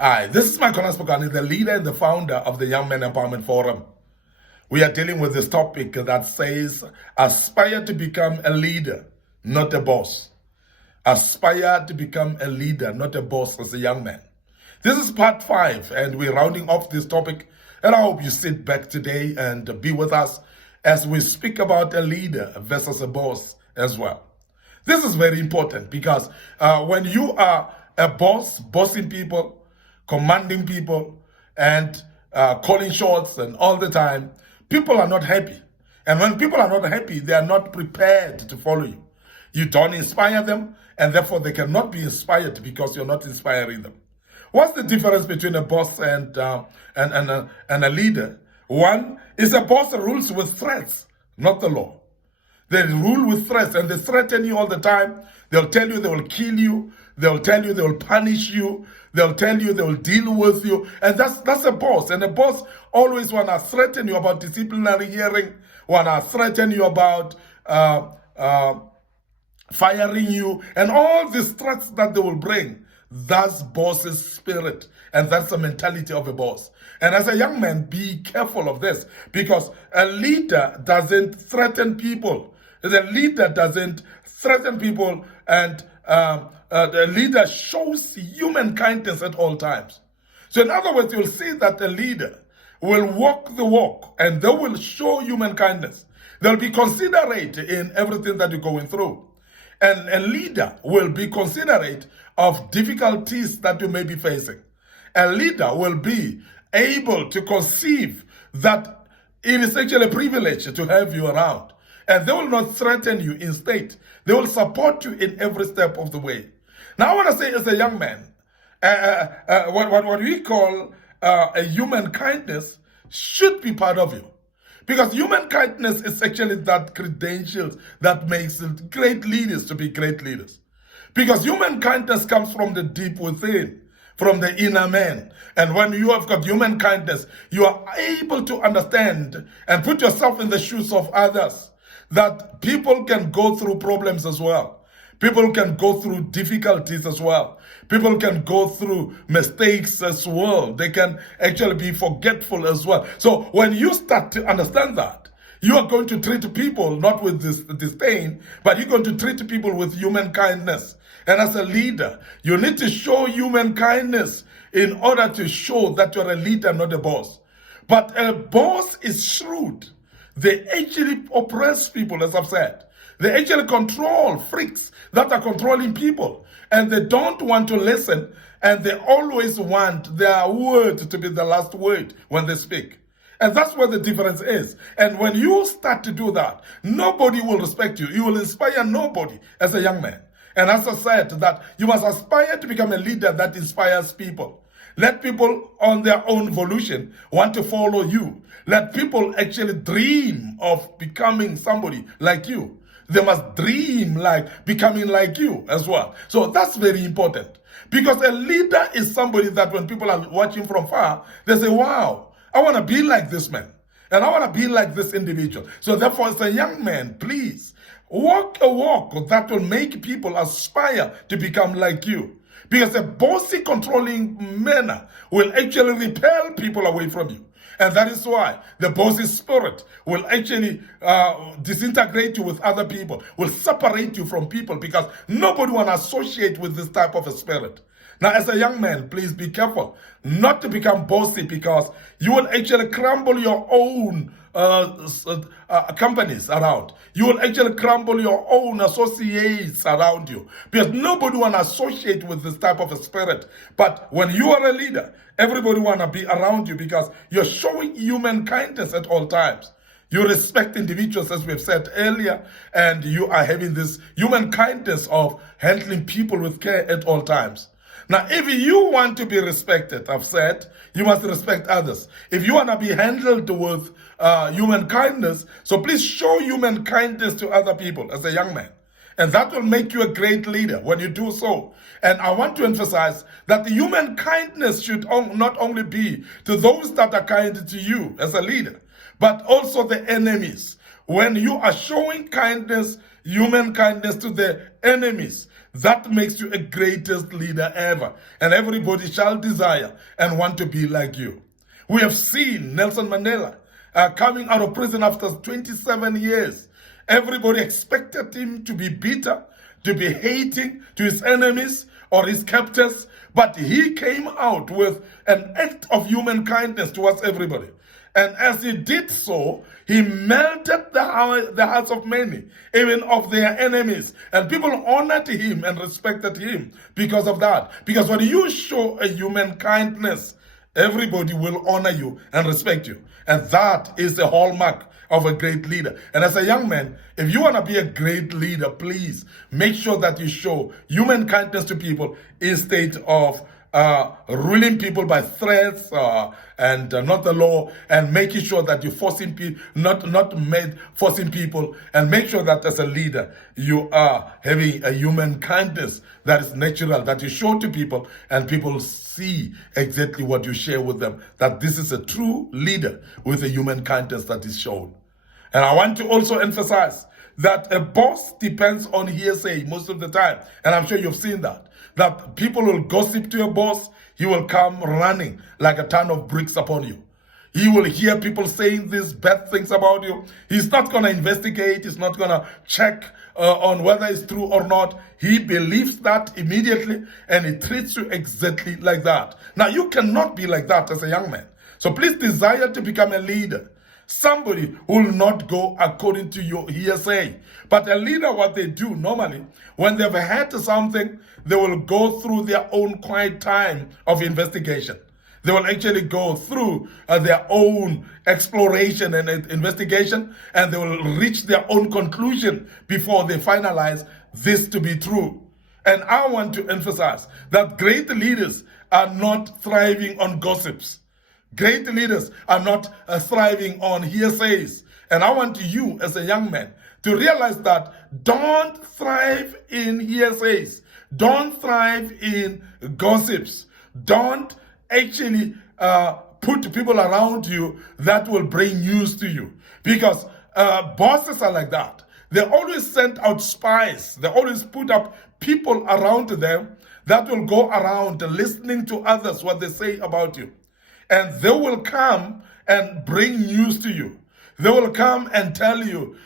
Hi, this is Michael Spokane, the leader and the founder of the Young Men Empowerment Forum. We are dealing with this topic that says, aspire to become a leader, not a boss. Aspire to become a leader, not a boss as a young man. This is part 5, and we're rounding off this topic. And I hope you sit back today and be with us as we speak about a leader versus a boss as well. This is very important because when you are a boss, bossing people, commanding people, and calling shots and all the time, people are not happy. And when people are not happy, they are not prepared to follow you. You don't inspire them, and therefore they cannot be inspired because you're not inspiring them. What's the difference between a boss and a leader? One is a boss that rules with threats, not the law. They rule with threats, and they threaten you all the time. They'll tell you they will kill you. They'll tell you they will punish you. They'll tell you they will deal with you. And that's a boss. And a boss always want to threaten you about disciplinary hearing, want to threaten you about firing you, and all these threats that they will bring. That's boss's spirit, and that's the mentality of a boss. And as a young man, be careful of this, because a leader doesn't threaten people. The leader doesn't threaten people, and the leader shows human kindness at all times. So in other words, you'll see that the leader will walk the walk, and they will show human kindness. They'll be considerate in everything that you're going through. And a leader will be considerate of difficulties that you may be facing. A leader will be able to conceive that it is actually a privilege to have you around. And they will not threaten you. Instead, they will support you in every step of the way. Now, I want to say, as a young man, what we call a human kindness should be part of you. Because human kindness is actually that credentials that makes great leaders to be great leaders. Because human kindness comes from the deep within, from the inner man. And when you have got human kindness, you are able to understand and put yourself in the shoes of others, that people can go through problems as well. People can go through difficulties as well. People can go through mistakes as well. They can actually be forgetful as well. So when you start to understand that, you are going to treat people not with this disdain, but you're going to treat people with human kindness. And as a leader, you need to show human kindness in order to show that you're a leader, not a boss. But a boss is shrewd. They actually oppress people, as I've said. They actually control freaks that are controlling people. And they don't want to listen. And they always want their word to be the last word when they speak. And that's where the difference is. And when you start to do that, nobody will respect you. You will inspire nobody as a young man. And as I said, that you must aspire to become a leader that inspires people. Let people on their own volition want to follow you. Let people actually dream of becoming somebody like you. They must dream like becoming like you as well. So that's very important. Because a leader is somebody that when people are watching from far, they say, wow, I want to be like this man. And I want to be like this individual. So therefore, as a young man, please, walk a walk that will make people aspire to become like you. Because a bossy, controlling manner will actually repel people away from you. And that is why the bossy spirit will actually disintegrate you with other people, will separate you from people, because nobody want to associate with this type of a spirit. Now, as a young man, please be careful not to become bossy, because you will actually crumble your own companies around. You will actually crumble your own associates around you, because nobody want to associate with this type of a spirit. But when you are a leader, everybody want to be around you, because you're showing human kindness at all times. You respect individuals, as we've said earlier, and you are having this human kindness of handling people with care at all times. Now, if you want to be respected, I've said, you must respect others. If you want to be handled with human kindness, so please show human kindness to other people as a young man. And that will make you a great leader when you do so. And I want to emphasize that the human kindness should not only be to those that are kind to you as a leader, but also the enemies. When you are showing kindness, human kindness to the enemies, That makes you a greatest leader ever. And everybody shall desire and want to be like you. We have seen Nelson Mandela coming out of prison after 27 years. Everybody expected him to be bitter, to be hating to his enemies or his captors, but he came out with an act of human kindness towards everybody. And as he did so, he melted the hearts of many, even of their enemies. And people honored him and respected him because of that. Because when you show a human kindness, everybody will honor you and respect you. And that is the hallmark of a great leader. And as a young man, if you want to be a great leader, please make sure that you show human kindness to people instead of ruling people by threats and not the law, and making sure that you're forcing people, forcing people, and make sure that as a leader you are having a human kindness that is natural, that you show to people, and people see exactly what you share with them, that this is a true leader with a human kindness that is shown. And I want to also emphasize that a boss depends on hearsay most of the time, and I'm sure you've seen that people will gossip to your boss. He will come running like a ton of bricks upon you. He will hear people saying these bad things about you. He's not going to investigate. He's not going to check on whether it's true or not. He believes that immediately, and he treats you exactly like that. Now, you cannot be like that as a young man. So please desire to become a leader. Somebody who will not go according to your hearsay. But a leader, what they do normally, when they've had something, they will go through their own quiet time of investigation. They will actually go through their own exploration and investigation, and they will reach their own conclusion before they finalize this to be true. And I want to emphasize that great leaders are not thriving on gossips. Great leaders are not thriving on hearsays. And I want you as a young man to realize that don't thrive in hearsays. Don't thrive in gossips. Don't actually put people around you that will bring news to you. Because bosses are like that. They always send out spies. They always put up people around them that will go around listening to others, what they say about you. And they will come and bring news to you. They will come and tell you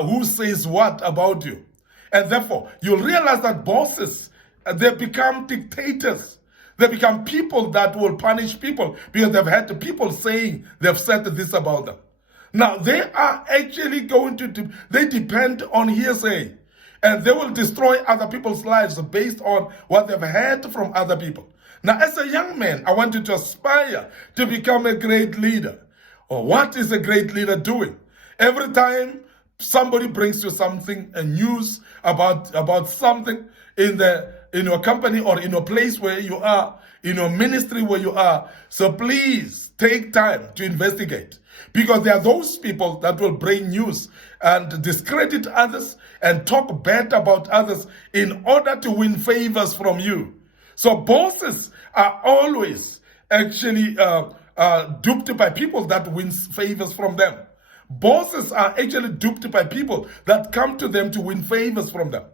who says what about you. And therefore, you'll realize that bosses, they become dictators. They become people that will punish people because they've had the people saying they've said this about them. Now, they are actually they depend on hearsay. And they will destroy other people's lives based on what they've heard from other people. Now, as a young man, I want you to aspire to become a great leader. Or what is a great leader doing? Every time somebody brings you something, a news about something in your company or in your place where you are, in your ministry where you are, so please take time to investigate. Because there are those people that will bring news and discredit others and talk bad about others in order to win favors from you. So bosses are always actually duped by people that win favors from them. Bosses are actually duped by people that come to them to win favors from them.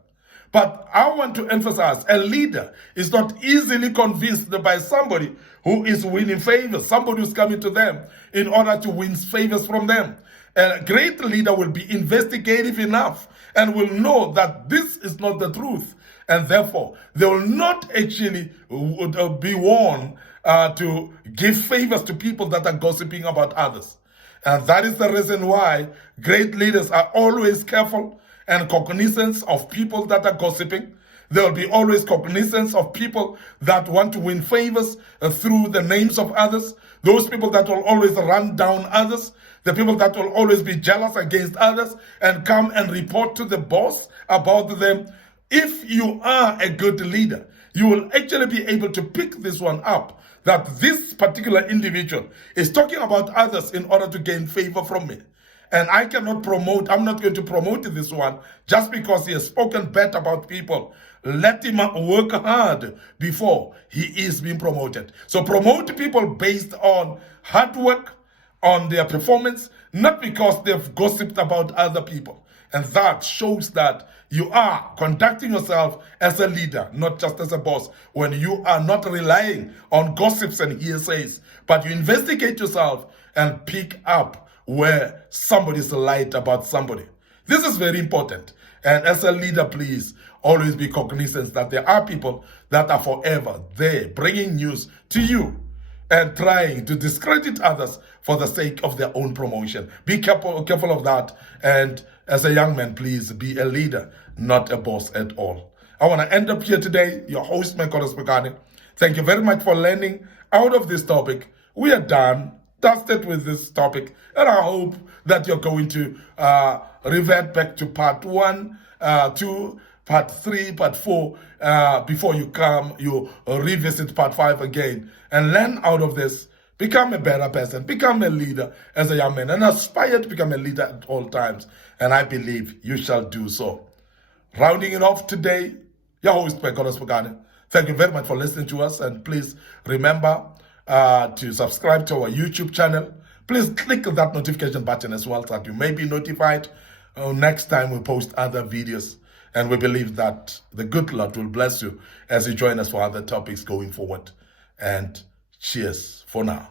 But I want to emphasize, a leader is not easily convinced by somebody who is winning favors, somebody who's coming to them in order to win favors from them. A great leader will be investigative enough and will know that this is not the truth. And therefore, they will not actually be warned to give favors to people that are gossiping about others. And that is the reason why great leaders are always careful and cognizant of people that are gossiping. There will be always cognizance of people that want to win favors through the names of others. Those people that will always run down others. The people that will always be jealous against others and come and report to the boss about them. If you are a good leader, you will actually be able to pick this one up, that this particular individual is talking about others in order to gain favor from me. And I'm not going to promote this one just because he has spoken bad about people. Let him work hard before he is being promoted. So promote people based on hard work, on their performance, not because they've gossiped about other people. And that shows that you are conducting yourself as a leader, not just as a boss, when you are not relying on gossips and hearsays, but you investigate yourself and pick up where somebody's lied about somebody. This is very important. And as a leader, please always be cognizant that there are people that are forever there bringing news to you and trying to discredit others for the sake of their own promotion. Be careful of that. And as a young man, please be a leader, not a boss at all. I want to end up here today. Your host, Mekoros Pekane. Thank you very much for learning out of this topic. We are dusted with this topic, and I hope that you're going to revert back to part 1, 2, part 3, part 4, before you revisit part 5 again and learn out of this. Become a better person, become a leader as a young man, and aspire to become a leader at all times. And I believe you shall do so. Rounding it off today, your host, Mekoros Pekane. Thank you very much for listening to us, and please remember to subscribe to our YouTube channel. Please click that notification button as well so that you may be notified next time we post other videos. And we believe that the good Lord will bless you as you join us for other topics going forward. And cheers for now.